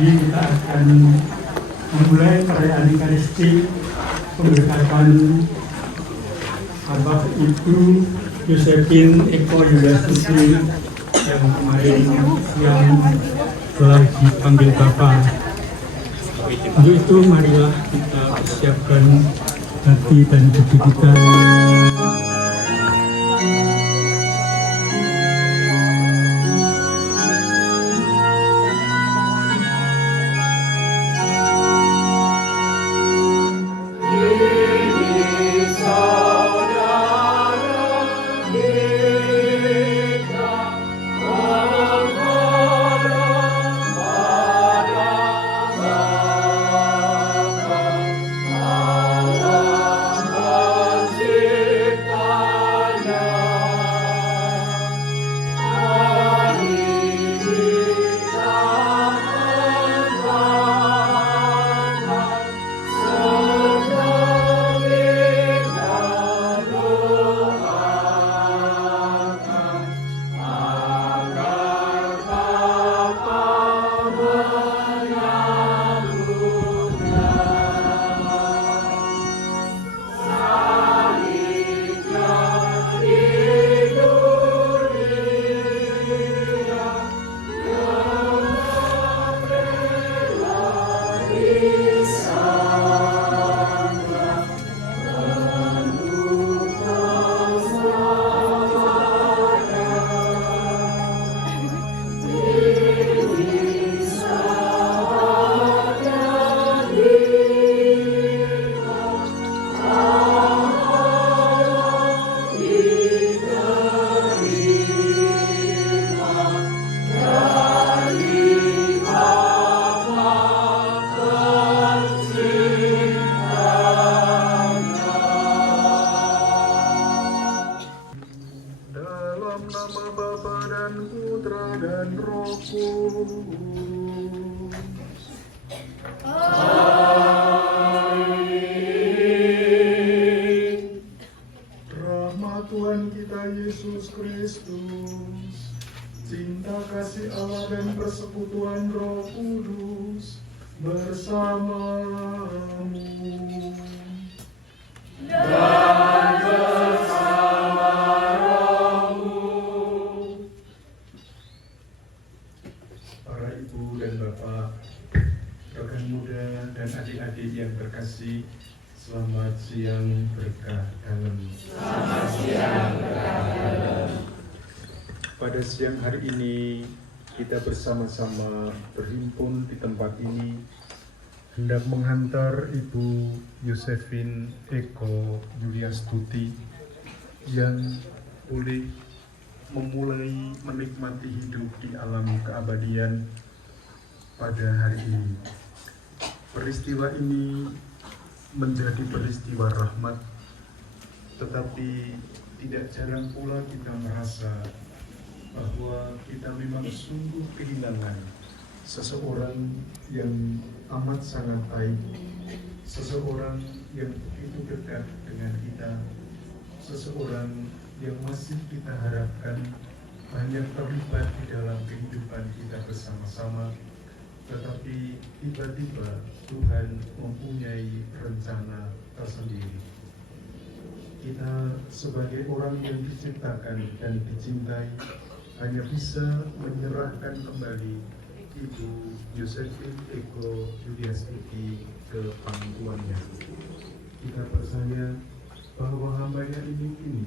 lagi kita akan memulai perayaan Ekaristi pemberkatan Abah Ibu Yosefin Eko Yuliastuti yang kemarin siang telah dipanggil Bapak. Untuk itu marilah kita persiapkan hati dan tubuh kita. Tuhan kita Yesus Kristus, cinta kasih Allah dan persekutuan Roh Kudus bersamamu dan bersama rohmu. Para ibu dan bapak, rekan muda dan adik-adik yang terkasih, selamat siang berkah dalam. Selamat siang berkah dalam. Pada siang hari ini kita bersama-sama berhimpun di tempat ini hendak menghantar Ibu Yosefin Eko Yuliastuti yang boleh memulai menikmati hidup di alam keabadian pada hari ini. Peristiwa ini menjadi peristiwa rahmat, tetapi tidak jarang pula kita merasa bahwa kita memang sungguh kehilangan seseorang yang amat sangat baik, seseorang yang begitu dekat dengan kita, seseorang yang masih kita harapkan banyak terlibat di dalam kehidupan kita bersama-sama. Tetapi tiba-tiba Tuhan mempunyai rencana tersendiri. Kita sebagai orang yang diciptakan dan dicintai hanya bisa menyerahkan kembali Ibu Yosefin Eko Yuliastuti ke pangkuannya. Kita percaya bahwa hambanya ini kini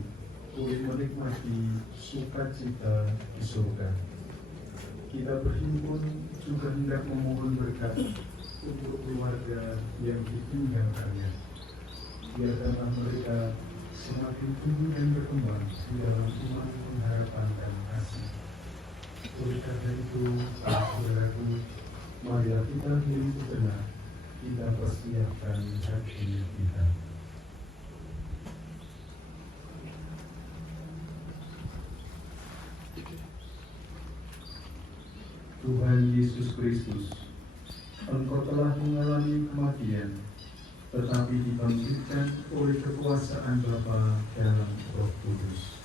boleh menikmati sukacita di surga. Kita berhimpun juga hendak memohon berkat untuk keluarga yang ditinggalkannya. Biarkanlah mereka semakin tumbuh dan berkembang di dalam iman, pengharapan, dan kasih. Oleh karena itu, saudaraku, marilah kita hidup benar, kita persiapkan hati kita. Tuhan Yesus Kristus, Engkau telah mengalami kematian, tetapi dibangkitkan oleh kekuasaan Bapa dalam Roh Kudus.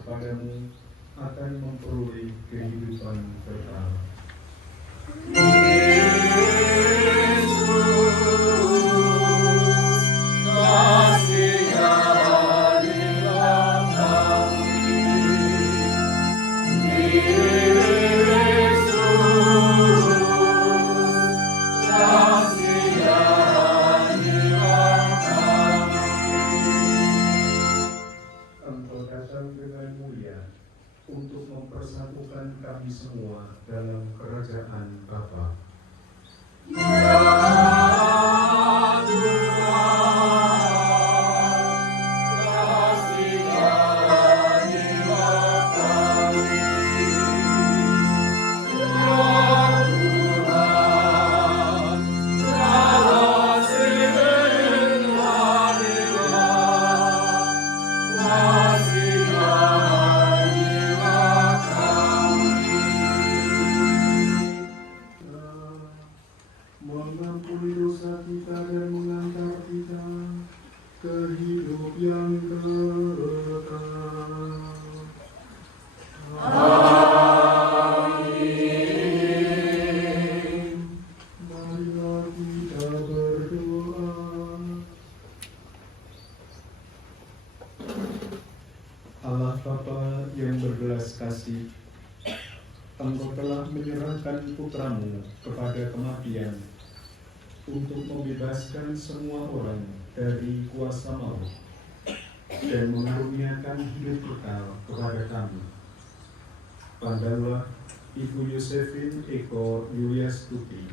kepadamu akan memperoleh kehidupan kekal. Engkau datang dengan mulia untuk mempersatukan kami semua dalam kerajaan Bapa. Mengampuni dosa kita dan mengantar kita ke hidup yang kekal. Amin. Marilah kita berdoa. Allah Bapa yang berbelas kasih, Engkau telah menyerahkan putramu kepada kematian untuk membebaskan semua orang dari kuasa maut dan mengaruniakan hidup kekal kepada kami. Pandanglah Ibu Yosefin Eko Yulias Tuti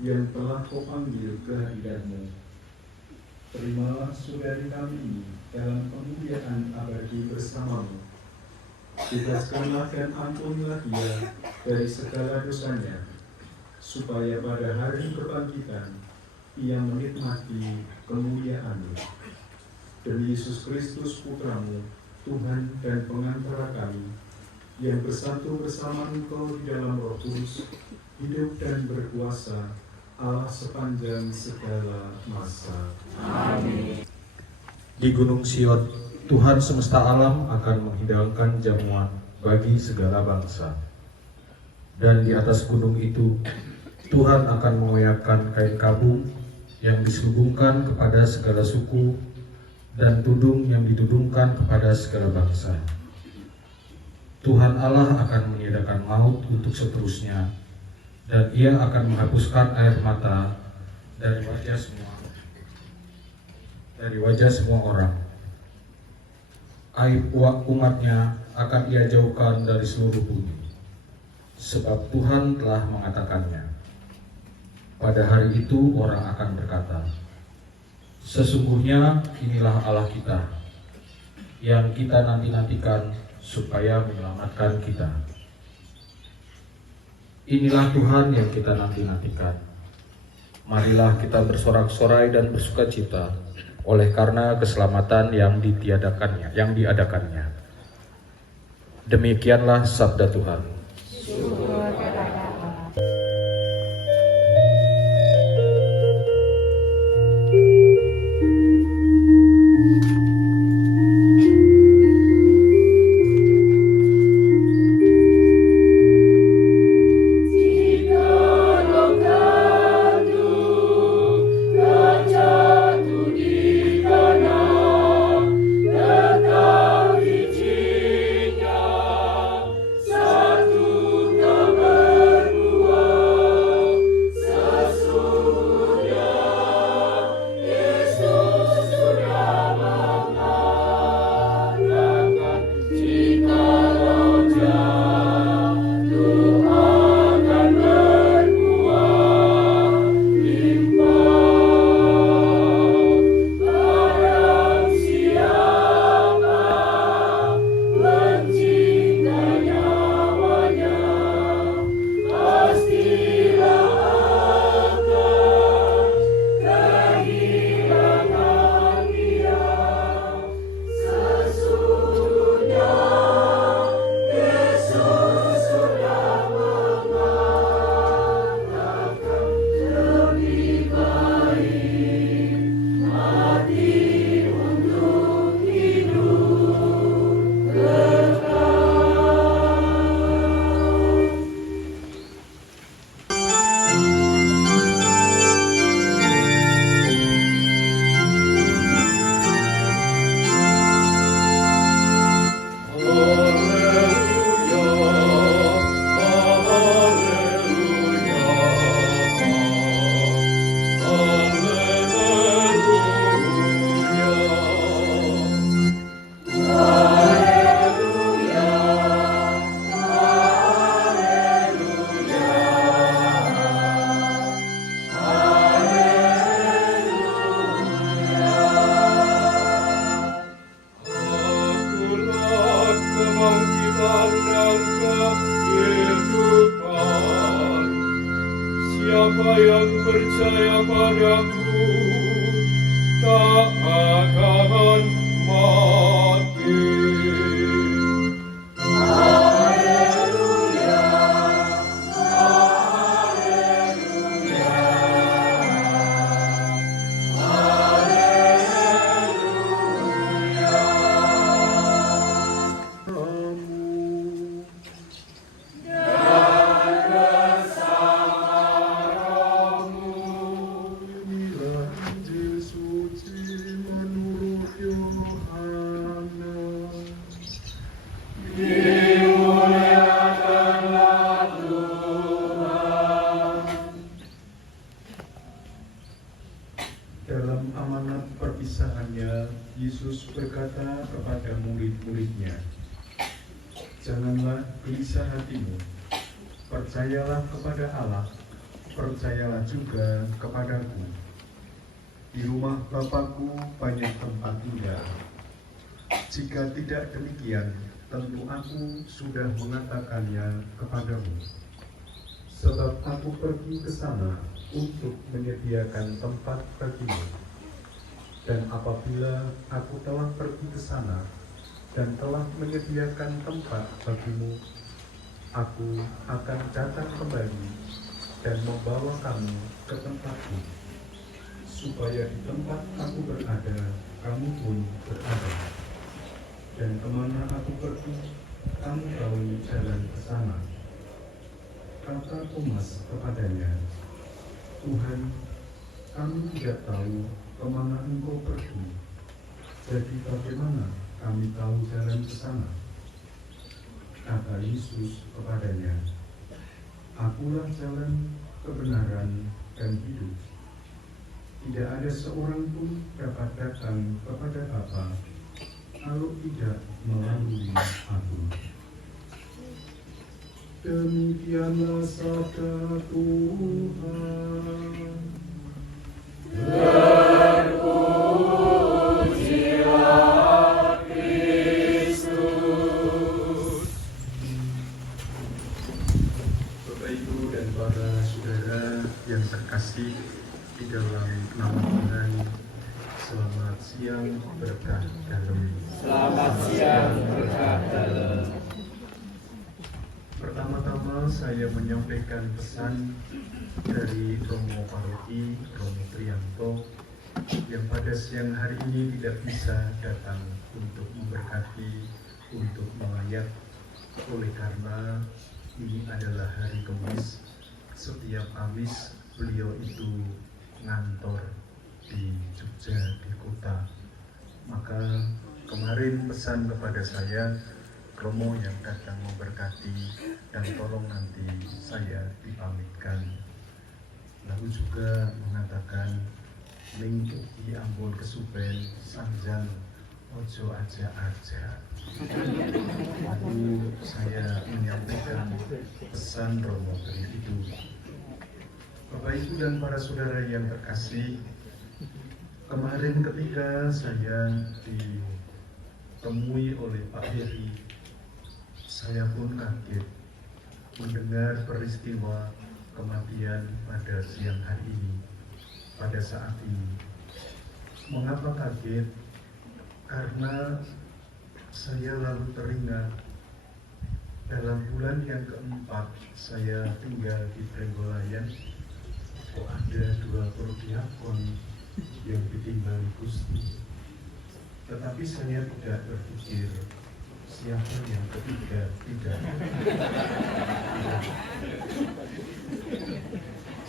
yang telah Kau panggil ke hadiratmu. Terimalah saudari kami ini dalam kemuliaan abadi bersamamu. Bebaskanlah dan ampunilah dia dari segala dosanya, supaya pada hari kebangkitan ia menikmati kemuliaan-Mu. Demi Yesus Kristus Putramu, Tuhan dan pengantara kami, yang bersatu bersama Engkau di dalam Roh Kudus, hidup dan berkuasa, Allah sepanjang segala masa. Amin. Di Gunung Sion, Tuhan semesta alam akan menghidangkan jamuan bagi segala bangsa. Dan di atas gunung itu, Tuhan akan mengoyakkan kain kabung yang diselubungkan kepada segala suku dan tudung yang didudungkan kepada segala bangsa. Tuhan Allah akan meniadakan maut untuk seterusnya, dan Ia akan menghapuskan air mata dari wajah semua orang. Aib umatnya akan Ia jauhkan dari seluruh bumi, sebab Tuhan telah mengatakannya. Pada hari itu orang akan berkata, sesungguhnya inilah Allah kita, yang kita nanti-nantikan supaya menyelamatkan kita. Inilah Tuhan yang kita nanti-nantikan. Marilah kita bersorak-sorai dan bersukacita oleh karena keselamatan yang diadakannya. Demikianlah sabda Tuhan. Satu percaya padaku tak akan mati. Dalam amanat perpisahannya, Yesus berkata kepada murid-muridnya, "Janganlah gelisah hatimu, percayalah kepada Allah, percayalah juga kepadaku. Di rumah Bapakku banyak tempat tinggal. Jika tidak demikian, tentu aku sudah mengatakannya kepadamu. Sebab aku pergi ke sana untuk menyediakan tempat bagimu. Dan apabila aku telah pergi ke sana dan telah menyediakan tempat bagimu, aku akan datang kembali dan membawa kamu ke tempatku, supaya di tempat aku berada, kamu pun berada. Dan kemana aku pergi, kamu tahu jalan ke sana." Kata Thomas kepadanya, "Tuhan, kami tidak tahu kemana Engkau pergi. Jadi bagaimana kami tahu jalan ke sana?" Kata Yesus kepadanya, "Akulah jalan, kebenaran, dan hidup. Tidak ada seorang pun dapat datang kepada Bapa kalau tidak melalui aku." Demikianlah sabda Tuhan. Bapak, Ibu, dan para saudara yang terkasih di dalam nama Tuhan, selamat siang berkah dalam. Selamat siang berkah dalam. Pertama-tama saya menyampaikan pesan dari Romo Paroki, Romo Trianto, yang pada siang hari ini tidak bisa datang untuk memberkati, untuk melayat, oleh karena ini adalah hari Kamis. Setiap Kamis beliau itu ngantor di Jogja, di kota. Maka kemarin pesan kepada saya, Romo yang datang memberkati dan tolong nanti saya dipamitkan. Lalu juga mengatakan, "Ning di Ambon Kesupen, Sanjang ojo aja-aja." Lalu saya menyampaikan pesan Romo dari itu. Bapak, Ibu, dan para saudara yang terkasih, kemarin ketika saya ditemui oleh Pak Heri, saya pun kaget mendengar peristiwa kematian pada siang hari ini, pada saat ini. Mengapa kaget? Karena saya lalu teringat dalam bulan yang keempat saya tinggal di Trenggolayan, kok ada 2 prodiakon yang ditinggal Gusti. Tetapi saya tidak berpikir siapa yang ketiga, tidak.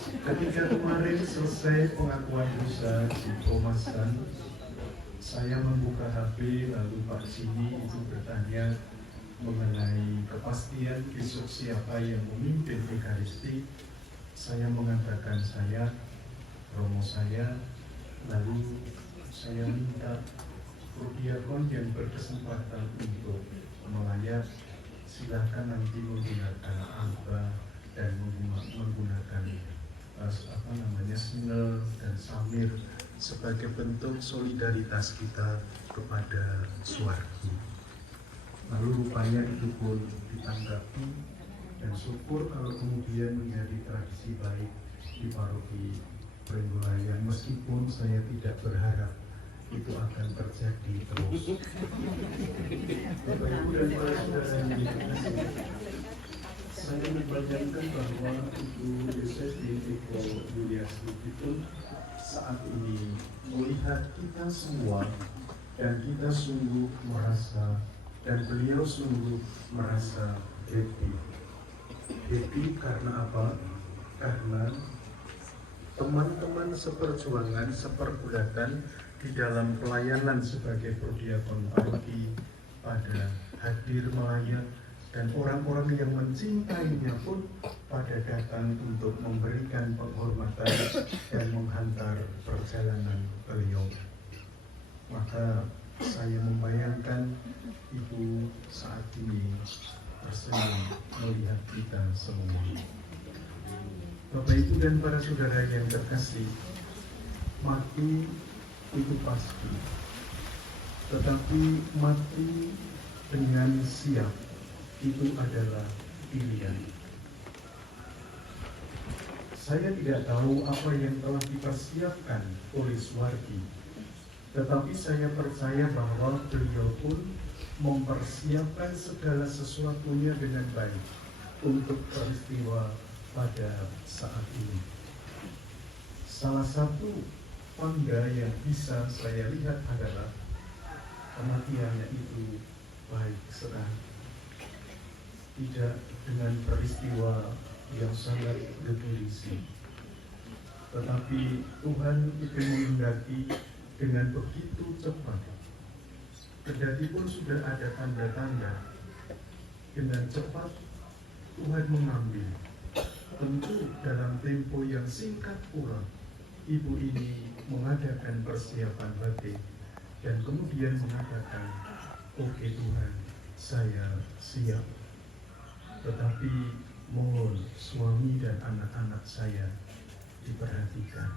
Ketika kemarin selesai pengakuan dosa di Thomasan, saya membuka HP, lalu Pak Sini itu bertanya mengenai kepastian besok siapa yang memimpin Ekaristi. Saya mengatakan saya, Romo saya, lalu saya minta prodiakon yang berkesempatan untuk melayat, silakan nanti menggunakan alba dan menggunakan single dan samir sebagai bentuk solidaritas kita kepada Suwargi. Lalu rupanya itu pun ditanggapi, dan syukur kalau kemudian menjadi tradisi baik di paroki Penggulayan, meskipun saya tidak berharap itu akan terjadi terus. Bapak Ibu dan para saudara yang dikasihi, saya membayangkan bahwa Ibu Yosefin Eko Yuliastik itu saat ini melihat kita semua, dan kita sungguh merasa, dan beliau sungguh merasa happy. Happy karena apa? Karena teman-teman seperjuangan, sepergulatan di dalam pelayanan sebagai prodiakon paroki pada hadir melayat, dan orang-orang yang mencintainya pun pada datang untuk memberikan penghormatan dan menghantar perjalanan beliau. Maka saya membayangkan Ibu saat ini tersenyum melihat kita semua. Bapak Ibu dan para saudara yang terkasih, mati itu pasti, tetapi mati dengan siap itu adalah pilihan. Saya tidak tahu apa yang telah dipersiapkan oleh Suwardi, tetapi saya percaya bahwa beliau pun mempersiapkan segala sesuatunya dengan baik untuk peristiwa pada saat ini. Salah satu tanda yang bisa saya lihat adalah kematiannya itu baik sekali, tidak dengan peristiwa yang sangat bergilisi, tetapi Tuhan itu menghendaki dengan begitu cepat. Kendati pun sudah ada tanda-tanda, dengan cepat Tuhan mengambil. Tentu dalam tempo yang singkat pula, ibu ini mengadakan persiapan batin dan kemudian mengatakan, "Oke Tuhan, saya siap. Tetapi mohon suami dan anak-anak saya diperhatikan."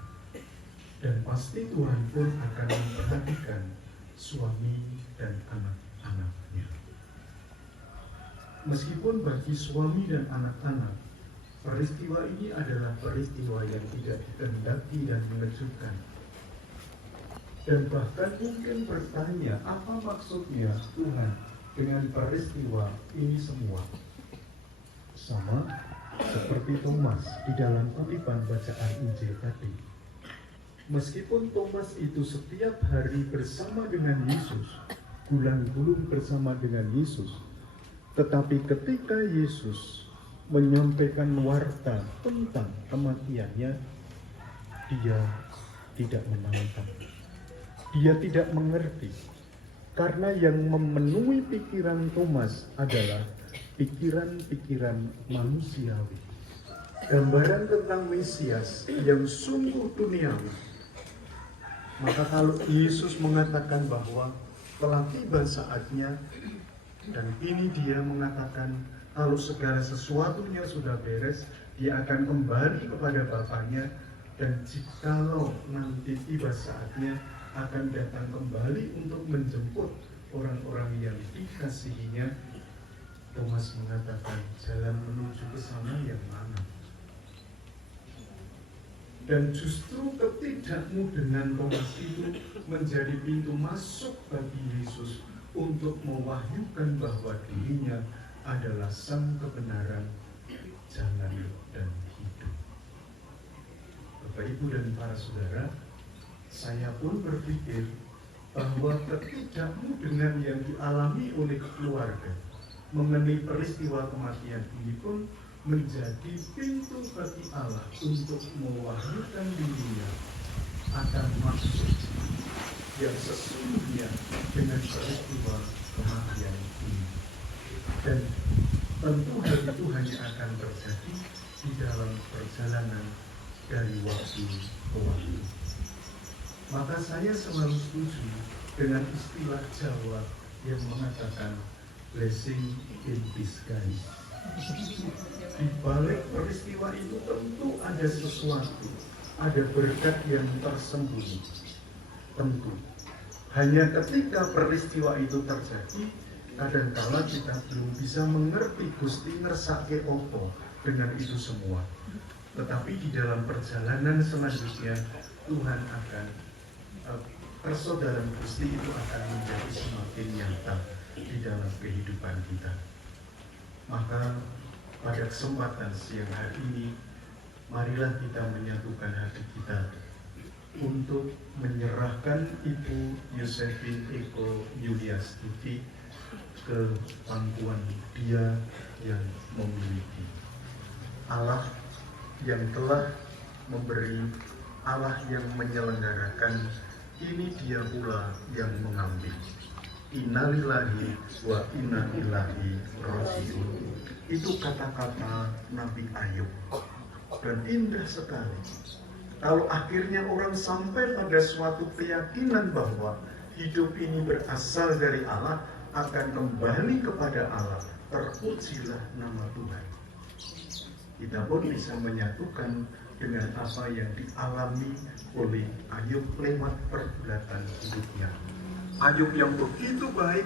Dan pasti Tuhan pun akan memperhatikan suami dan anak-anaknya. Meskipun bagi suami dan anak-anak peristiwa ini adalah peristiwa yang tidak dikehendaki dan mengejutkan, dan bahkan mungkin bertanya, apa maksudnya Tuhan dengan peristiwa ini semua? Sama seperti Thomas di dalam kutipan bacaan Injil tadi. Meskipun Thomas itu setiap hari bersama dengan Yesus, gulang-gulung bersama dengan Yesus, tetapi ketika Yesus menyampaikan warta tentang kematiannya, dia tidak menangkap, dia tidak mengerti, karena yang memenuhi pikiran Thomas adalah pikiran-pikiran manusiawi, gambaran tentang Mesias yang sungguh duniawi. Maka kalau Yesus mengatakan bahwa telah tiba saatnya, dan ini dia mengatakan kalau segala sesuatunya sudah beres, dia akan kembali kepada Bapaknya, dan jikalau nanti tiba saatnya akan datang kembali untuk menjemput orang-orang yang dikasihinya. Thomas mengatakan, jalan menuju ke sana yang mana? Dan justru ketidakmudahan Thomas itu menjadi pintu masuk bagi Yesus untuk mewahyukan bahwa dirinya adalah sang kebenaran, jalan, dan hidup. Bapak, Ibu, dan para saudara, saya pun berpikir bahwa ketidakmudahan yang dialami oleh keluarga mengenai peristiwa kematian ini pun menjadi pintu bagi Allah untuk mewahyukan dirinya akan maksud yang sesungguhnya dengan peristiwa kematian ini. Dan tentu hal itu hanya akan terjadi di dalam perjalanan dari waktu ke waktu. Maka saya selalu setuju dengan istilah Jawa yang mengatakan blessing in disguise. Di balik peristiwa itu tentu ada sesuatu, ada berkat yang tersembunyi. Tentu hanya ketika peristiwa itu terjadi, kadangkala kita belum bisa mengerti Gusti ngersake opo dengan itu semua. Tetapi di dalam perjalanan selanjutnya Tuhan akan persaudaraan Gusti itu akan menjadi semakin nyata di dalam kehidupan kita. Maka pada kesempatan siang hari ini, marilah kita menyatukan hati kita untuk menyerahkan Ibu Yosefin Eko Yuliastuti ke pangkuan Dia yang memiliki. Allah yang telah memberi, Allah yang menyelenggarakan, ini Dia pula yang mengambil. Innalillahi wa inna ilaihi raji'un. Itu kata-kata Nabi Ayub. Dan indah sekali kalau akhirnya orang sampai pada suatu keyakinan bahwa hidup ini berasal dari Allah, akan kembali kepada Allah. Terpujilah nama Tuhan. Kita pun bisa menyatukan dengan apa yang dialami oleh Ayub lewat pergulatan hidupnya. Ayub yang begitu baik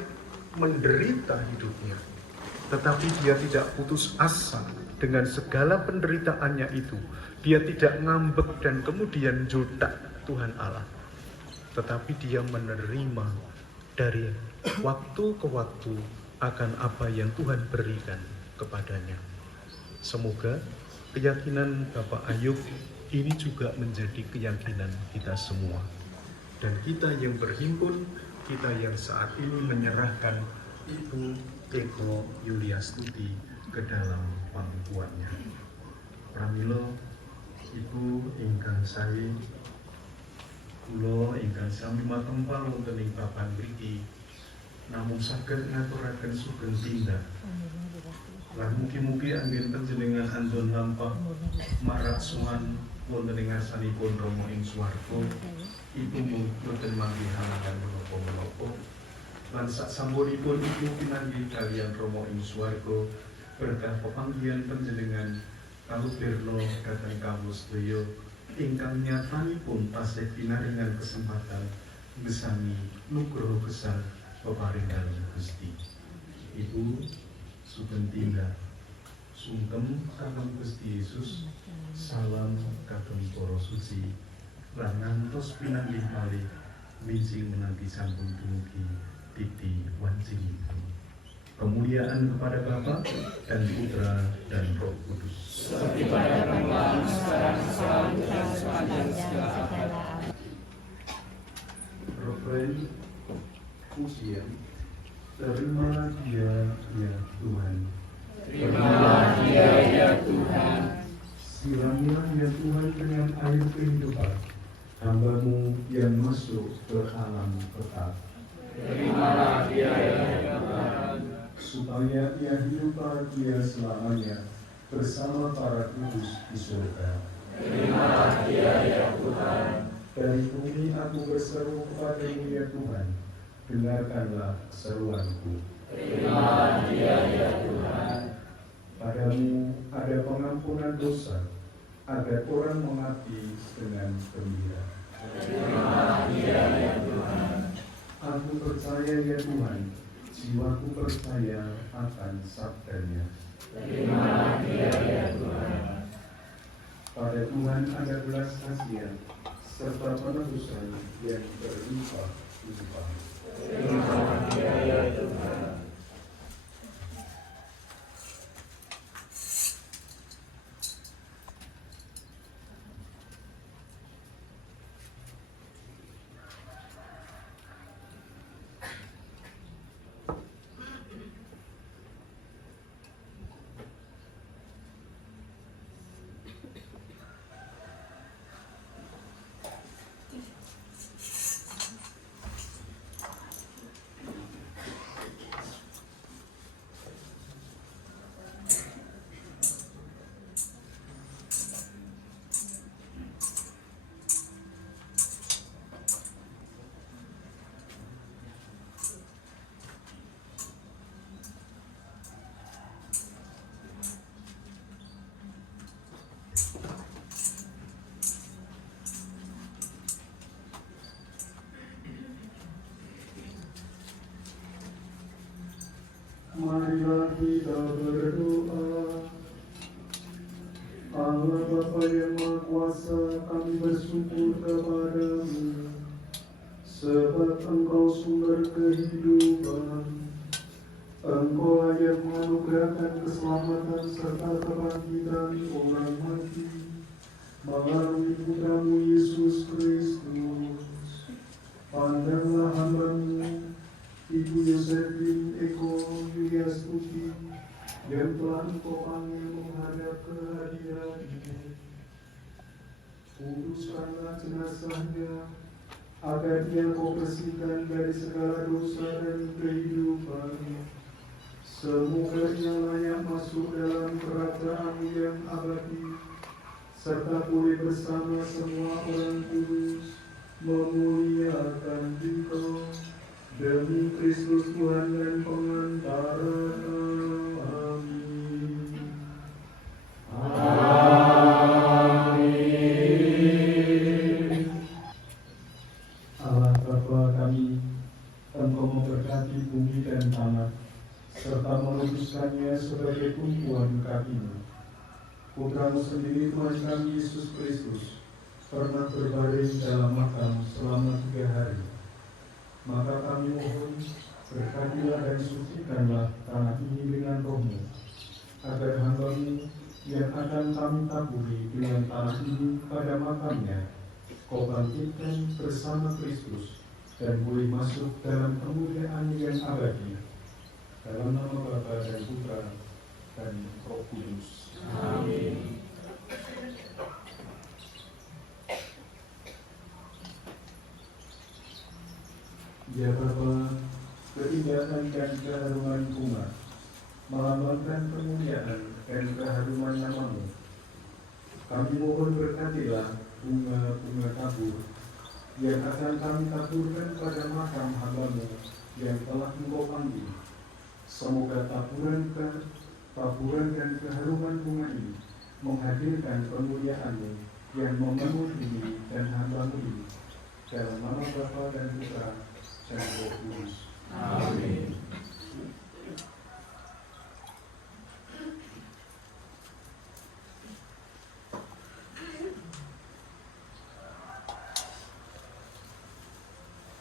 menderita hidupnya, tetapi dia tidak putus asa dengan segala penderitaannya itu. Dia tidak ngambek dan kemudian jutak Tuhan Allah, tetapi dia menerima dari waktu ke waktu akan apa yang Tuhan berikan kepadanya. Semoga keyakinan Bapak Ayub ini juga menjadi keyakinan kita semua. Dan kita yang berhimpun, kita yang saat ini menyerahkan Ibu Eko Yuliastuti ke dalam pangkuannya. Pramila Ibu ingkang sae, kula ingkang sami matempa wonten ing papan mriki namung saged ngaturaken sugeng tindak. Lan mugi-mugi anggen panjenengan andhon lampah marak sowan wonten ing ngarsanipun Rama ing swarga. Ibu boten mangke halangan menapa-menapa. Lan sasampunipun Ibu pinanggih kaliyan Rama ing swarga berkah pepanggihan panjenengan kalubirna dhateng kawula sedaya ingkang nyatanipun tasih pinaringan kesempatan gesami nugroho gesang peparingan Gusti. Ibu sugeng tindak sungkem kagem Gusti Yesus, salam kagem para suci lan ngantos pinanggih malih mijing menanti sampun dumugi titi wancingipun. Kemuliaan kepada Bapa dan Putra dan Roh Kudus. Seperti pada permulaan, sekarang, selalu, dan sepanjang segala abad. Refrain pujian. Terimalah Dia ya Tuhan. Terimalah Dia ya Tuhan. Siramilah ya Tuhan dengan air kehidupan hamba-Mu yang masuk ke alam tetap. Terimalah Dia ya Tuhan. Supaya ia hidup bahagia selamanya bersama para kudus di surga. Terimalah Dia ya Tuhan. Dari bumi aku berseru kepada-Mu ya Tuhan, dengarkanlah seruanku. Terimalah Dia ya Tuhan. Padamu ada pengampunan dosa, agar orang mengabdi dengan gembira. Terimalah Dia ya Tuhan. Aku percaya ya Tuhan, jiwaku percaya akan sabdanya. Terimalah Dia ya Tuhan. Pada Tuhan ada belas kasihan, serta penebusan yang berlimpah-limpah. Terimalah Dia ya Tuhan. Marilah kita berdoa. Allah Bapa bersyukur kepadamu, sebab Engkau sumber kehidupan. Engkau yang menganugerahkan keselamatan serta kebangkitan orang mati melalui Putramu Yesus Kristus. Pandanglah hamba-Mu, Ibu Yosefin Eko Yuliastuti, yang telah Engkau panggil menghadap kehadiran-Mu. Kuduskanlah jenazahnya, agar dia Kau bersihkan dari segala dosa dan kehidupan. Semoga ia layak masuk dalam kerajaan yang abadi, serta pulih bersama semua orang kudus, memuliakan Engkau demi Kristus Tuhan dan pengantara. Amin. Amin. Allah Bapa kami, Engkau memberkati bumi dan tanah, serta melukiskannya sebagai tumpuan kaki-Mu. Putra-Mu sendiri Tuhan kami Yesus Kristus pernah berbaring dalam makam selama 3 hari. Maka kami mohon, berkatilah dan sucikanlah tanah ini dengan Roh-Mu, agar hamba-Mu yang akan kami taburi dengan tanah ini pada makamnya, Kau bangkitkan bersama Kristus dan boleh masuk dalam kemuliaan yang abadi. Dalam nama Bapa dan Putra dan Roh Kudus. Amin. Ya Bapa, keindahan dan keharuman bunga melambangkan kemuliaan dan keharuman nama-Mu. Kami mohon berkatilah bunga-bunga tabur yang akan kami taburkan pada makam hamba-Mu yang telah Engkau panggil. Semoga taburan dan keharuman bunga ini menghadirkan kemuliaan-Mu yang memenuhi diri dan hamba-Mu ini. Dalam nama Bapa dan Putra dan Roh Kudus. Amin.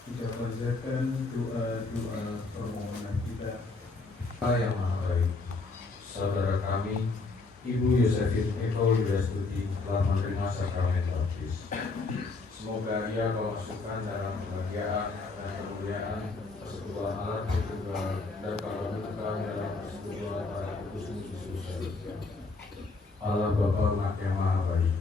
Kita panjatkan doa permohonan kita. Allah yang Maha Baik, saudara kami, Ibu Yosefin Eko Yuliastuti telah menerima sakramen baptis. Semoga ia Kau masukkan dalam kebahagiaan dan kemuliaan persekutuan Allah Tritunggal dan Kau teguhkan dalam persekutuan para kudus Yesus Kristus. Allah Bapa yang Maha Baik,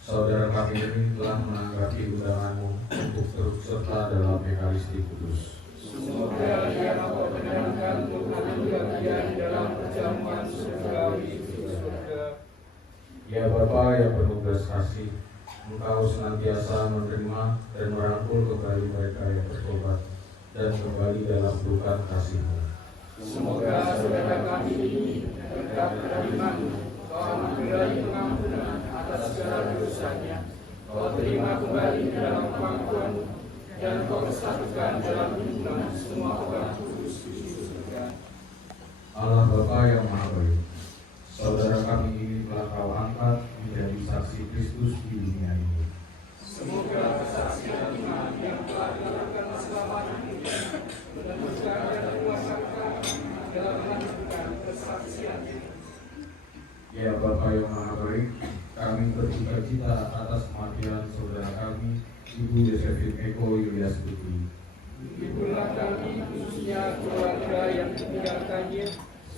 saudara kami ini telah menanggapi undangan-Mu untuk turut serta dalam Ekaristi Kudus. Semoga ia Kau perkenankan untuk mengambil bagian dalam perjamuan surgawi di surga. Ya Bapa yang penuh belas kasih, Engkau senantiasa menerima dan merangkul kembali mereka yang bertobat dan kembali dalam pelukan kasih-Mu. Semoga saudara kami ini berkat kehadiran-Mu, Kau memberi pengampunan atas segala dosanya, Kau terima kembali dalam pangkuan-Mu, dan Kau persatukan dalam himpunan semua orang kudus di surga. Allah Bapa yang Maha Baik, saudara kami ini telah Kau angkat menjadi saksi Kristus di dunia ini. Semoga kesaksian iman yang telah dilakukan selama ini menemukan dan menguasakan dalam menentukan kesaksian. Ya Bapa yang Maha Baik, kami berduka-cita atas kematian saudara kami, Ibu Yosefin Eko Yuliastuti. Ibulah kami khususnya keluarga yang meninggalkannya.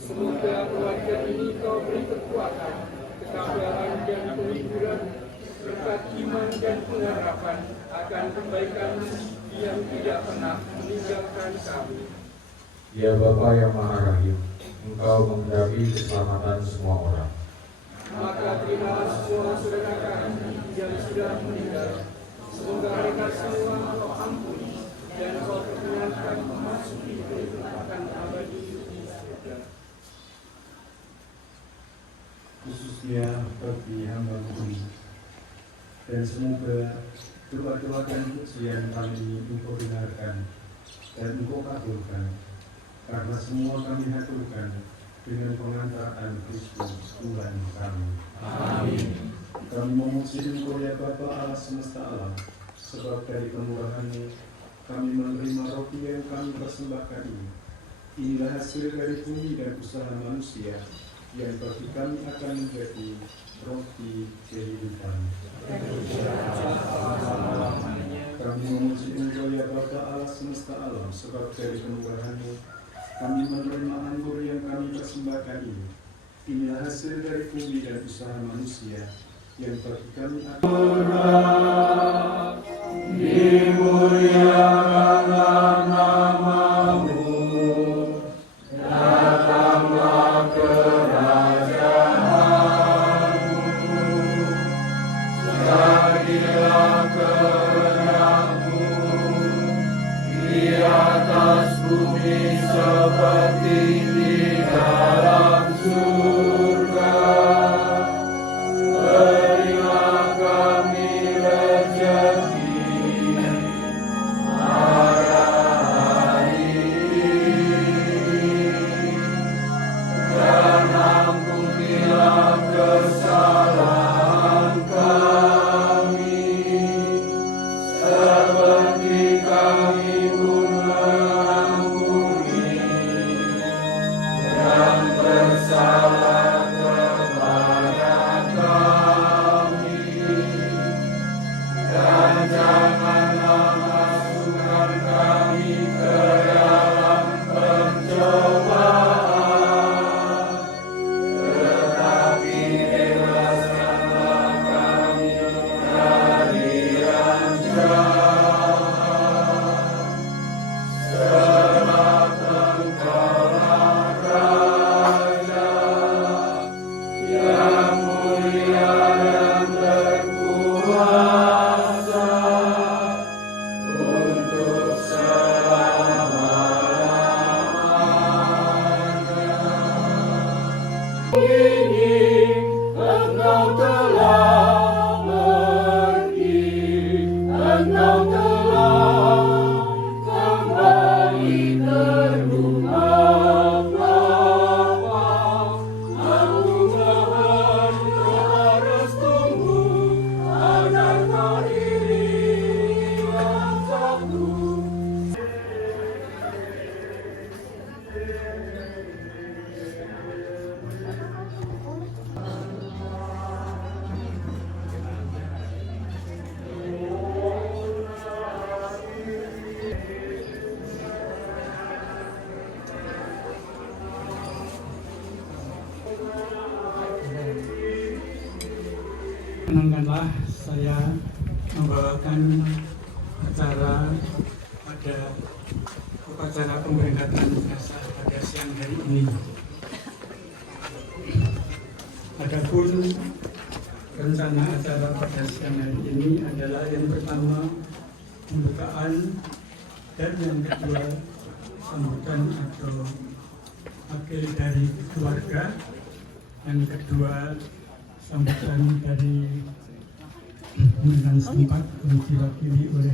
Semoga keluarga ini Kau beri kekuatan, ketabahan dan penghiburan, berkat iman dan pengharapan akan kebaikan yang tidak pernah meninggalkan kami. Ya Bapa yang Maha Rahim, Engkau menghendaki keselamatan semua orang. Maka terimalah semua saudara kami yang sudah meninggal. Semoga mereka semua Kau ampuni dan Kau perkenankan memasuki kehidupan abadi di surga. Khususnya bagi hamba-Mu ini. Dan semoga doa-doa dan pujian kami Engkau dengarkan dan Engkau kabulkan, karena semua kami haturkan dengan pengantaraan Kristus Tuhan kami. Amin. Kami memuji Engkau ya Bapa Allah semesta alam, sebab dari kemurahan-Mu kami menerima roti yang kami persembahkan ini. Inilah hasil dari bumi dan usaha manusia, yang bagi kami akan menjadi roti kehidupan. Kami memuji Engkau ya Bapa Allah semesta alam, sebab dari kemurahan-Mu kami menerima anggur yang kami persembahkan ini. Inilah hasil dari bumi dan usaha manusia, yang bagi kami akan dimuliakan nama-Mu, datanglah kerajaanmu, jadilah kehendak-Mu di atas bumi seperti di dalam surga. Berilah kami rezeki pada hari ini, dan ampunilah kesalahan kami, seperti kami pun mengampuni yang bersalah kepada kami, dan janganlah masukkan kami ke dalam pencobaan, tetapi bebaskanlah kami dari yang jahat. Sebab Engkaulah Raja yang mulia dan berkuasa untuk selama-lamanya. Ini Engkau telah pergi, Engkau telah kembali ke rumah Bapa. Aku mohon doa restu-Mu agar Kau iringi langkahku. Kenanganlah saya membawakan acara pada upacara pemberangkatan jenazah pada siang hari ini. Adapun rencana acara pada siang hari ini adalah yang pertama pembukaan dan yang kedua sambutan atau wakil dari keluarga, yang kedua sambutan dari pimpinan setempat yang diwakili oleh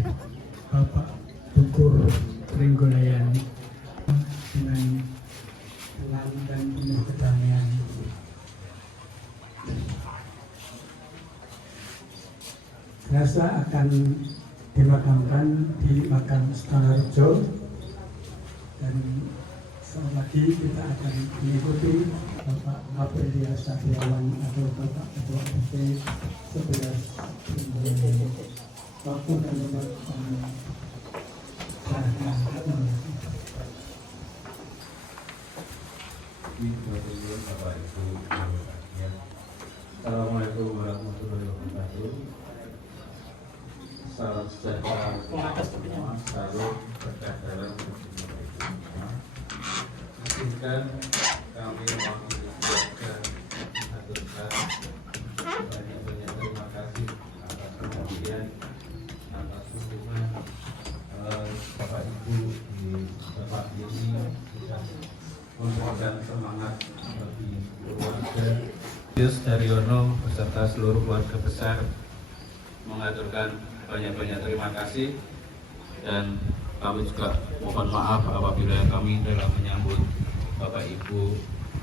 Bapak Tukur Pringgolayan dengan tenang dan penuh kedamaian. Jenazah akan dimakamkan di makam Sutarjo, dan sesaat lagi kita akan mengikuti Bapak Aprilia Satiawan atau Bapak Ketua RT 11 waktu dan tempat kami serahkan. Bapak Ibu, Assalamualaikum warahmatullahi wabarakatuh. Salam sejahtera, salam berkah dalam izinkan kami mewakili keluarga mengaturkan banyak-banyak terima kasih atas perhatian, atas dukungan Bapak Ibu di tempat ini sudah memberikan semangat bagi keluarga. Yus Daryono beserta seluruh keluarga besar mengaturkan banyak-banyak terima kasih, dan kami juga mohon maaf apabila kami dalam menyambut Bapak Ibu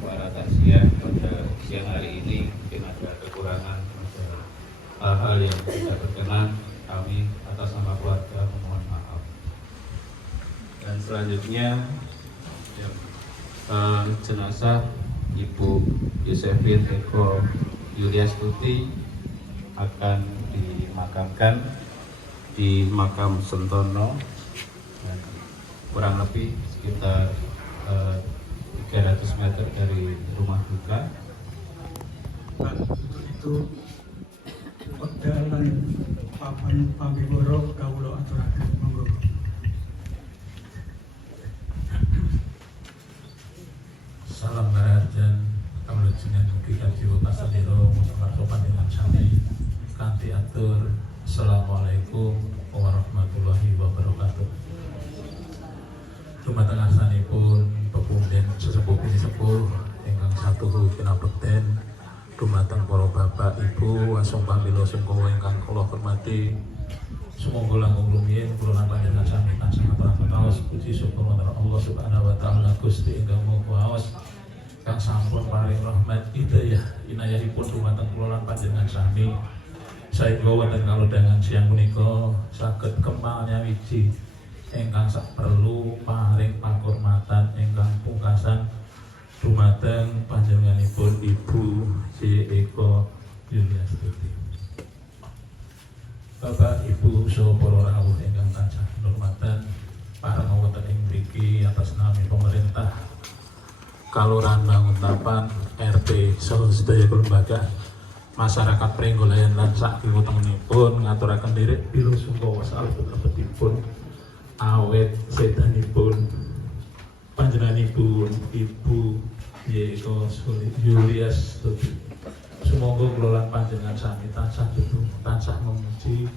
para takziah pada siang hari ini mungkin ada kekurangan, ada hal-hal yang tidak berkenan, kami atas nama keluarga memohon maaf. Dan selanjutnya jenazah Ibu Yosefin Eko Yuliastuti akan dimakamkan di makam Sentono, dan kurang lebih sekitar 300 meter dari rumah duka. Itu wekdal papan pambiboro kawula aturaken monggo. Salam barajan kawula jenengan mugi kadhiwa pasalira musawarah sopan dengan sami kanthi atur Assalamualaikum warahmatullahi wabarakatuh. Dumateng asmanipun pepunden sesepuh sepuh ingkang satuhu kinabekten, dumateng para bapak ibu wasung pamila sungkawa ingkang kula hormati, sumangga langkung rumiyin kula lan panjenengan sami tansah ngaturaken raos puji syukur wonten Allah Subhanahu wa taala Gusti ingkang Maha Kuwasa kang sampun paring rahmat hidayah inayahipun dumateng kula lan panjenengan sami saengga wonten kalodhangan siang punika saged kempal nyawiji ingkang sak perlu paring pakurmatan ingkang pungkasan dumateng panjenenganipun Ibu J. Eko Yuliastuti. Bapak Ibu saha para rawuh ingkang tansah kinurmatan pareng wonten ing mriki atas nami pemerintah Kalurahan Banguntapan RT saha sedaya kelembagaan masyarakat Pringgolayan lan sak kiwutengenipun ngaturaken dherek bila sungkawa salebetipun awet sedanipun panjenenganipun Ibu Y. Eko Yuliastuti. Sumangga kula lan panjenengan sami tansah memuji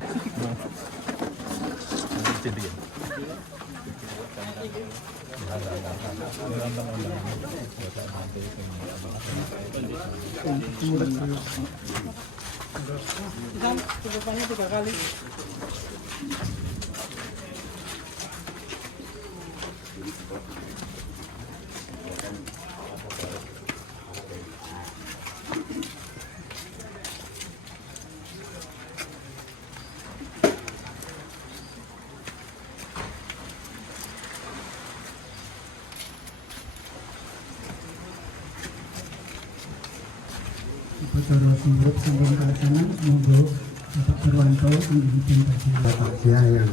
Upacara sumrut sampun kalaksanan, monggo Bapak Purwanto anggihipun badhe. Bapak Sia yang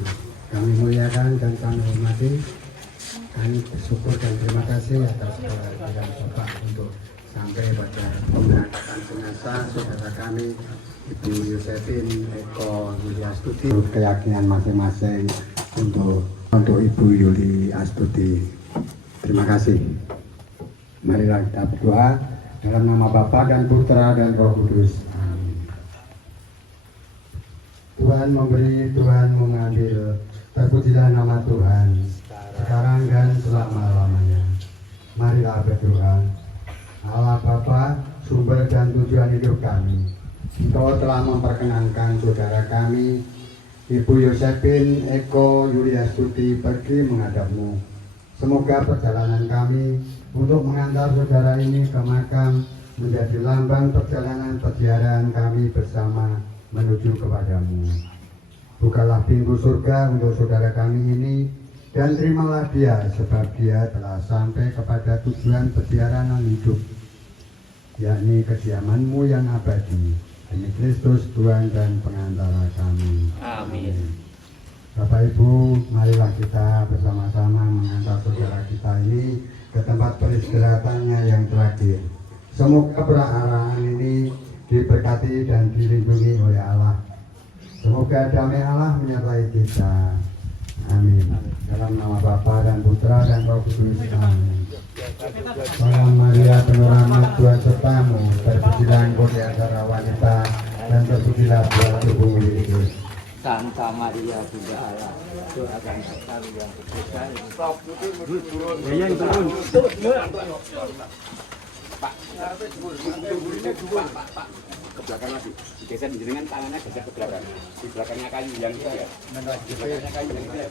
kami muliakan dan kami hormati, kami bersyukur dan terima kasih atas kehadiran Bapak untuk sampai pada pemberangkatan jenazah saudara kami Ibu Yosefin Eko Yuliastuti. Keyakinan masing-masing untuk Ibu Yuliastuti. Terima kasih. Marilah kita berdoa dalam nama Bapa dan Putra dan Roh Kudus. Amin. Tuhan memberi, Tuhan mengambil. Terpujilah nama Tuhan sekarang dan selama-lamanya. Marilah berdoa. Allah Bapa, sumber dan tujuan hidup kami, Engkau telah memperkenankan saudara kami Ibu Yosefin Eko Yuliastuti pergi menghadap-Mu. Semoga perjalanan kami untuk mengantar saudara ini ke makam menjadi lambang perjalanan perjalanan kami bersama menuju kepadamu. Bukalah pintu surga untuk saudara kami ini dan terimalah dia sebab dia telah sampai kepada tujuan perjalanan hidup, yakni kediaman-Mu yang abadi. Demi Kristus Tuhan dan pengantara kami. Amin. Bapak Ibu, marilah kita bersama-sama mengantar saudara kita ini ke tempat peristirahatannya yang terakhir. Semoga perarahan ini diberkati dan dilindungi oleh Allah. Semoga damai Allah menyertai kita. Amin. Dalam nama Bapa dan Putra dan Roh Kudus. Amin. Salam Maria, penuh rahmat, Tuhan sertamu. Terpujilah engkau di antara wanita dan terpujilah buah tubuhmu Yesus. Santa Maria Bunda Allah, doakan kami yang berdosa. Ya, turun. Pak, Pak. Ke belakang lagi. Digeser jenengan tangannya geser ke belakang. Di belakangnya kayu yang itu ya. Di belakangnya kayu yang itu ya.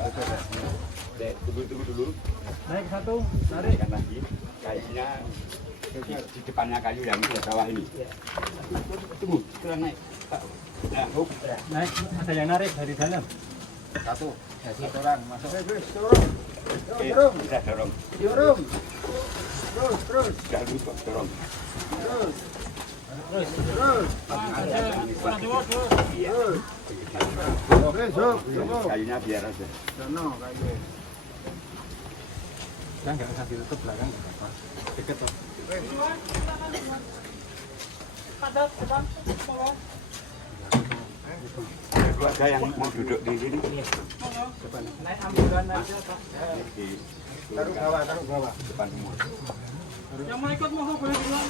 Tunggu dulu. Naik satu, tarik kan lagi. kayunya di depannya kayu yang di bawah ini. Tunggu, kurang naik. Nah, Naik, ada yang narik dari dalam. satu orang masuk. Dorong. Bisa dorong. Dorong. Terus. Jangan lupa dorong. Terus. Iya. Kayunya biar aja. Enggak usah ditutup belakang. Deket tuh. Ada yang mau duduk di sini. Naik ambulan aja, Pak. Taruh bawah. Depan semua. Yang mau ikut mau boleh bilang.